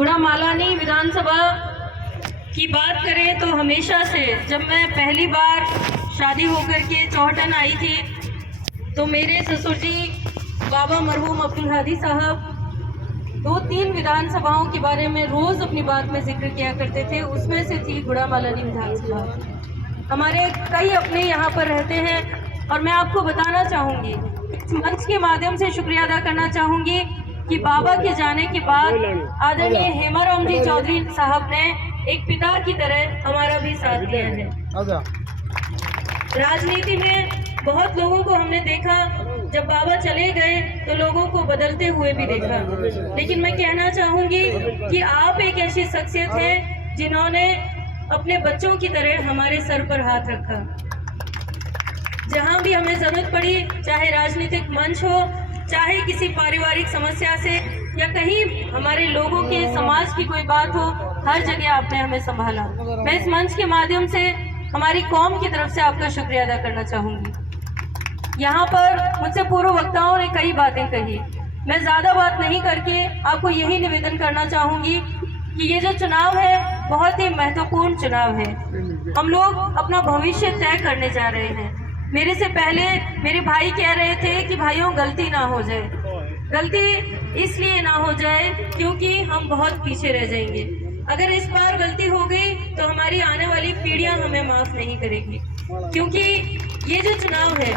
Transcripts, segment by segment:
गुड़ामालानी विधानसभा की बात करें तो हमेशा से जब मैं पहली बार शादी होकर के चौहटन आई थी तो मेरे ससुर जी बाबा मरहूम अब्दुल हादी साहब 2-3 विधानसभाओं के बारे में रोज़ अपनी बात में जिक्र किया करते थे। उसमें से थी गुड़ामालानी विधानसभा। हमारे कई अपने यहाँ पर रहते हैं और मैं आपको बताना चाहूँगी, इस मंच के माध्यम से शुक्रिया अदा करना चाहूँगी कि बाबा के जाने के बाद आदरणीय हेमाराम जी चौधरी साहब ने एक पिता की तरह हमारा भी साथ दिया है। राजनीति में बहुत लोगों को हमने देखा, जब बाबा चले गए तो लोगों को बदलते हुए भी देखा, लेकिन मैं कहना चाहूँगी कि आप एक ऐसी शख्सियत है जिन्होंने अपने बच्चों की तरह हमारे सर पर हाथ रखा। जहाँ भी हमें ज़रूरत पड़ी, चाहे राजनीतिक मंच हो, चाहे किसी पारिवारिक समस्या से या कहीं हमारे लोगों के समाज की कोई बात हो, हर जगह आपने हमें संभाला। मैं इस मंच के माध्यम से हमारी कौम की तरफ से आपका शुक्रिया अदा करना चाहूँगी। यहाँ पर मुझसे पूर्व वक्ताओं ने कई बातें कही, मैं ज़्यादा बात नहीं करके आपको यही निवेदन करना चाहूँगी कि ये जो चुनाव है बहुत ही महत्वपूर्ण चुनाव है। हम लोग अपना भविष्य तय करने जा रहे हैं। मेरे से पहले मेरे भाई कह रहे थे कि भाइयों गलती ना हो जाए, गलती इसलिए ना हो जाए क्योंकि हम बहुत पीछे रह जाएंगे। अगर इस बार गलती हो गई तो हमारी आने वाली पीढ़ियां हमें माफ़ नहीं करेगी, क्योंकि ये जो चुनाव है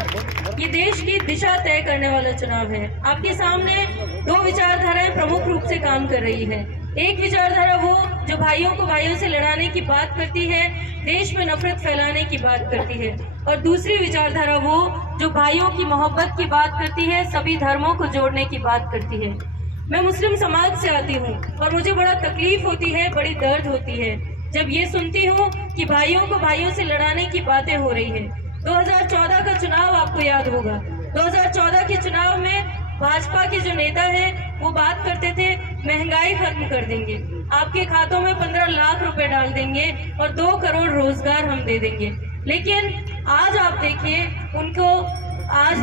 ये देश की दिशा तय करने वाला चुनाव है। आपके सामने 2 विचारधाराएं प्रमुख रूप से काम कर रही है। एक विचारधारा वो जो भाइयों को भाइयों से लड़ाने की बात करती है, देश में नफरत फैलाने की बात करती है, और दूसरी विचारधारा वो जो भाइयों की मोहब्बत की बात करती है, सभी धर्मों को जोड़ने की बात करती है। मैं मुस्लिम समाज से आती हूँ और मुझे बड़ा तकलीफ होती है, बड़ी दर्द होती है जब ये सुनती हूँ कि भाइयों को भाइयों से लड़ाने की बातें हो रही है। 2014 का चुनाव आपको याद होगा। 2014 के चुनाव में भाजपा के जो नेता हैं वो बात करते थे महंगाई खत्म कर देंगे, आपके खातों में 15 लाख रुपए डाल देंगे और 2 करोड़ रोजगार हम दे देंगे। लेकिन आज आप देखिए, उनको आज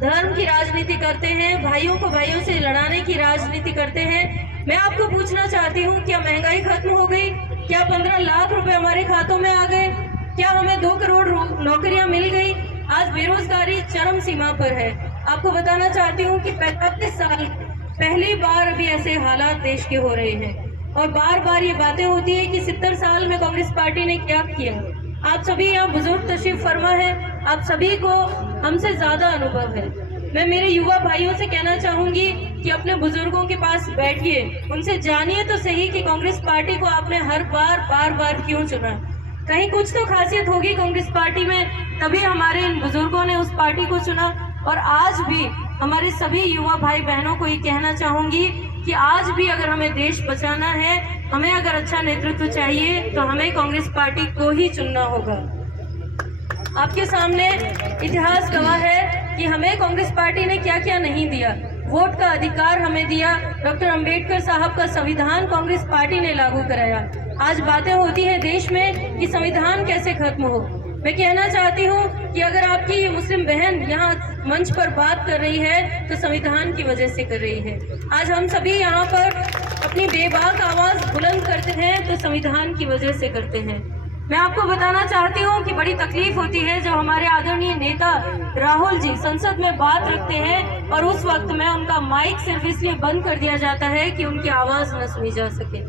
धर्म की राजनीति करते हैं, भाइयों को भाइयों से लड़ाने की राजनीति करते हैं। मैं आपको पूछना चाहती हूँ, क्या महंगाई खत्म हो गई? क्या 15 लाख रुपए हमारे खातों में आ गए? क्या हमें 2 करोड़ नौकरियां मिल गई? आज बेरोजगारी चरम सीमा पर है। आपको बताना चाहती हूँ कि 35 साल पहली बार अभी ऐसे हालात देश के हो रहे हैं और बार बार ये बातें होती है कि 70 साल में कांग्रेस पार्टी ने क्या किया। आप सभी यहाँ बुजुर्ग तशरीफ फरमा है, आप सभी को हमसे ज्यादा अनुभव है। मैं मेरे युवा भाइयों से कहना चाहूंगी कि अपने बुजुर्गों के पास बैठिए, उनसे जानिए तो सही कि कांग्रेस पार्टी को आपने हर बार क्यों चुना। कहीं कुछ तो खासियत होगी कांग्रेस पार्टी में, तभी हमारे इन बुजुर्गों ने उस पार्टी को चुना। और आज भी हमारे सभी युवा भाई बहनों को ये कहना चाहूंगी कि आज भी अगर हमें देश बचाना है, हमें अगर अच्छा नेतृत्व चाहिए तो हमें कांग्रेस पार्टी को ही चुनना होगा। आपके सामने इतिहास गवाह है कि हमें कांग्रेस पार्टी ने क्या क्या नहीं दिया। वोट का अधिकार हमें दिया, डॉक्टर अंबेडकर साहब का संविधान कांग्रेस पार्टी ने लागू कराया। आज बातें होती है देश में कि संविधान कैसे खत्म हो। मैं कहना चाहती हूँ कि अगर आपकी मुस्लिम बहन यहाँ मंच पर बात कर रही है तो संविधान की वजह से कर रही है। आज हम सभी यहाँ पर अपनी बेबाक आवाज़ बुलंद करते हैं तो संविधान की वजह से करते हैं। मैं आपको बताना चाहती हूँ कि बड़ी तकलीफ होती है जब हमारे आदरणीय नेता राहुल जी संसद में बात रखते हैं और उस वक्त में उनका माइक सिर्फ इसलिए बंद कर दिया जाता है कि उनकी आवाज़ न सुनी जा सके।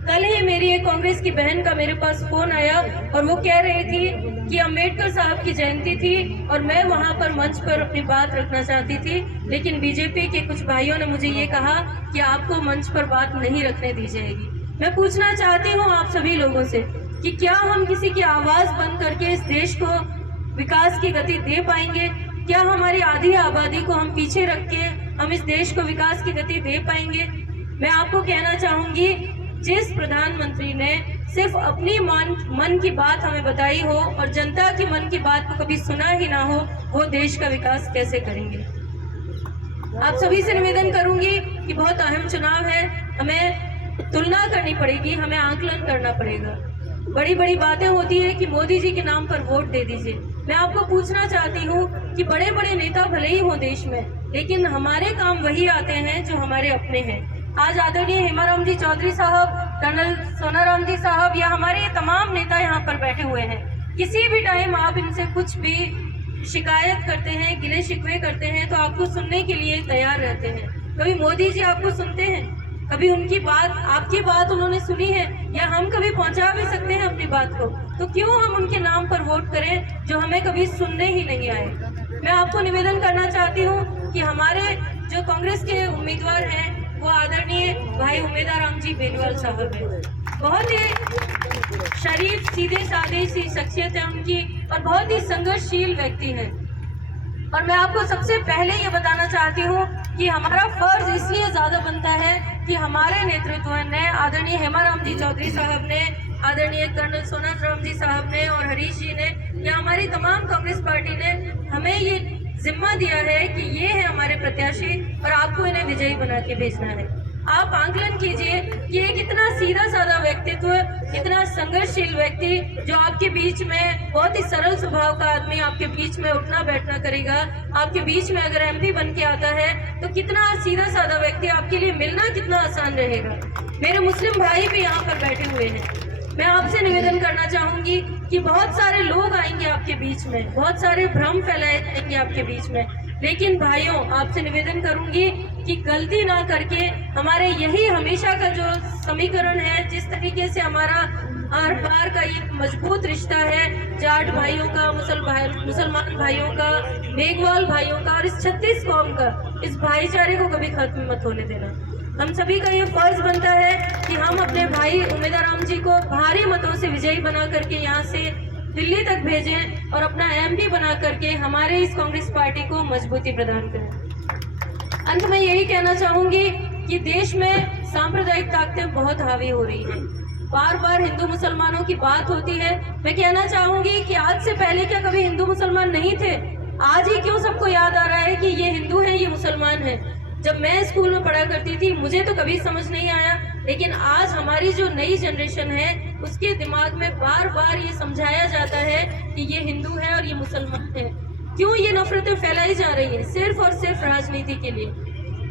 कल ही मेरी एक कांग्रेस की बहन का मेरे पास फोन आया और वो कह रही थी कि अंबेडकर साहब की जयंती थी और मैं वहाँ पर मंच पर अपनी बात रखना चाहती थी, लेकिन बीजेपी के कुछ भाइयों ने मुझे ये कहा कि आपको मंच पर बात नहीं रखने दी जाएगी। मैं पूछना चाहती हूँ आप सभी लोगों से कि क्या हम किसी की आवाज़ बंद करके इस देश को विकास की गति दे पाएंगे? क्या हमारी आधी आबादी को हम पीछे रख के हम इस देश को विकास की गति दे पाएंगे? मैं आपको कहना चाहूँगी, जिस प्रधानमंत्री ने सिर्फ अपनी मन की बात हमें बताई हो और जनता की मन की बात को कभी सुना ही ना हो, वो देश का विकास कैसे करेंगे? आप सभी से निवेदन करूंगी कि बहुत अहम चुनाव है, हमें तुलना करनी पड़ेगी, हमें आंकलन करना पड़ेगा। बड़ी बड़ी बातें होती है कि मोदी जी के नाम पर वोट दे दीजिए। मैं आपको पूछना चाहती हूँ कि बड़े बड़े नेता भले ही हों देश में, लेकिन हमारे काम वही आते हैं जो हमारे अपने हैं। आज आदरणीय हेमाराम जी चौधरी साहब, कर्नल सोनाराम जी साहब या हमारे ये तमाम नेता यहाँ पर बैठे हुए हैं, किसी भी टाइम आप इनसे कुछ भी शिकायत करते हैं, गिले शिकवे करते हैं, तो आपको सुनने के लिए तैयार रहते हैं। कभी मोदी जी आपको सुनते हैं? कभी उनकी बात, आपकी बात उन्होंने सुनी है? या हम कभी पहुंचा भी सकते हैं अपनी बात को? तो क्यों हम उनके नाम पर वोट करें जो हमें कभी सुनने ही नहीं आए? मैं आपको निवेदन करना चाहती हूँ कि हमारे जो कांग्रेस के उम्मीदवार हैं वो आदरणीय भाई उमेदाराम जी बेनीवाल साहब हैं। बहुत ही शरीफ, सीधे साधे सी शख्सियत है उनकी और बहुत ही संघर्षशील व्यक्ति हैं। और मैं आपको सबसे पहले ये बताना चाहती हूँ कि हमारा फर्ज इसलिए ज़्यादा बनता है कि हमारे नेतृत्व ने, आदरणीय हेमाराम जी चौधरी साहब ने, आदरणीय कर्नल सोनाराम जी साहब ने और हरीश जी ने या हमारी तमाम कांग्रेस पार्टी ने हमें ये जिम्मा दिया है कि ये है हमारे प्रत्याशी और आपको इन्हें विजयी बना के भेजना है। आप आंकलन कीजिए कि एक इतना सीधा साधा व्यक्तित्व, इतना संघर्षशील व्यक्ति जो आपके बीच में बहुत ही सरल स्वभाव का आदमी आपके बीच में उठना बैठना करेगा, आपके बीच में अगर एमपी बन के आता है तो कितना सीधा साधा व्यक्ति आपके लिए मिलना कितना आसान रहेगा। मेरे मुस्लिम भाई भी यहाँ पर बैठे हुए हैं। मैं आपसे निवेदन करना चाहूंगी कि बहुत सारे लोग आएंगे आपके बीच में, बहुत सारे भ्रम फैलाए जाएंगे आपके बीच में, लेकिन भाइयों आपसे निवेदन करूंगी कि गलती ना करके हमारे यही हमेशा का जो समीकरण है, जिस तरीके से हमारा आर पार का एक मजबूत रिश्ता है, जाट भाइयों का, मुसलमान भाइयों का, मेघवाल भाइयों का और इस 36 कौम का, इस भाईचारे को कभी खत्म मत होने देना। हम सभी का ये फर्ज बनता है कि हम अपने भाई उमेदाराम जी को भारी मतों से विजयी बना करके यहाँ से दिल्ली तक भेजें और अपना एमपी बना करके हमारे इस कांग्रेस पार्टी को मजबूती प्रदान करें। अंत में यही कहना चाहूंगी कि देश में सांप्रदायिक ताकतें बहुत हावी हो रही हैं। बार बार हिंदू मुसलमानों की बात होती है। मैं कहना चाहूंगी कि आज से पहले क्या कभी हिंदू मुसलमान नहीं थे? आज ही क्यों सबको याद आ रहा है कि ये हिंदू है, ये मुसलमान है? जब मैं स्कूल में पढ़ा करती थी मुझे तो कभी समझ नहीं आया, लेकिन आज हमारी जो नई जनरेशन है उसके दिमाग में बार बार ये समझाया जाता है कि ये हिंदू है और ये मुसलमान है। क्यों ये नफरतें फैलाई जा रही है? सिर्फ और सिर्फ राजनीति के लिए।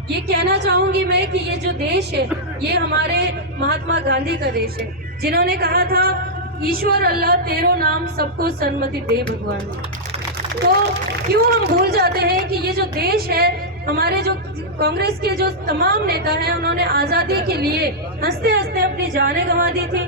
ये कहना चाहूंगी मैं कि ये जो देश है ये हमारे महात्मा गांधी का देश है, जिन्होंने कहा था ईश्वर अल्लाह तेरो नाम सबको सन्मति दे भगवान। तो क्यों हम भूल जाते हैं कि ये जो देश है, हमारे जो कांग्रेस के जो तमाम नेता हैं उन्होंने आज़ादी के लिए हंसते हंसते अपनी जानें गंवा दी थी।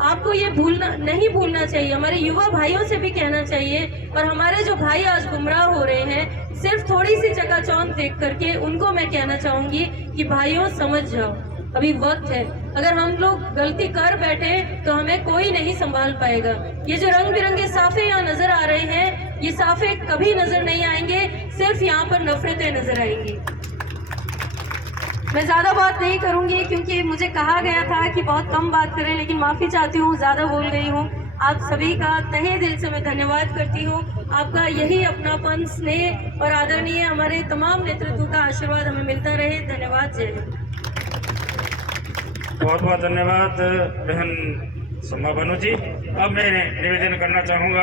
आपको ये नहीं भूलना चाहिए। हमारे युवा भाइयों से भी कहना चाहिए और हमारे जो भाई आज गुमराह हो रहे हैं सिर्फ थोड़ी सी चकाचौंध देख करके, उनको मैं कहना चाहूंगी कि भाइयों समझ जाओ, अभी वक्त है। अगर हम लोग गलती कर बैठे तो हमें कोई नहीं संभाल पाएगा। ये जो रंग बिरंगे साफे यहाँ नजर आ रहे हैं, ये साफे कभी नजर नहीं आएंगे, सिर्फ यहाँ पर नफरतें नजर आएंगी। मैं ज़्यादा बात नहीं करूंगी क्योंकि मुझे कहा गया था कि बहुत कम बात करें, लेकिन माफ़ी चाहती हूँ, ज़्यादा बोल गई हूँ। आप सभी का तहे दिल से मैं धन्यवाद करती हूँ। आपका यही अपनापन, स्नेह और आदरणीय हमारे तमाम नेतृत्व का आशीर्वाद हमें मिलता रहे। धन्यवाद। जय हिंद। बहुत बहुत धन्यवाद बहन समा बनू जी। अब मैं निवेदन करना चाहूँगा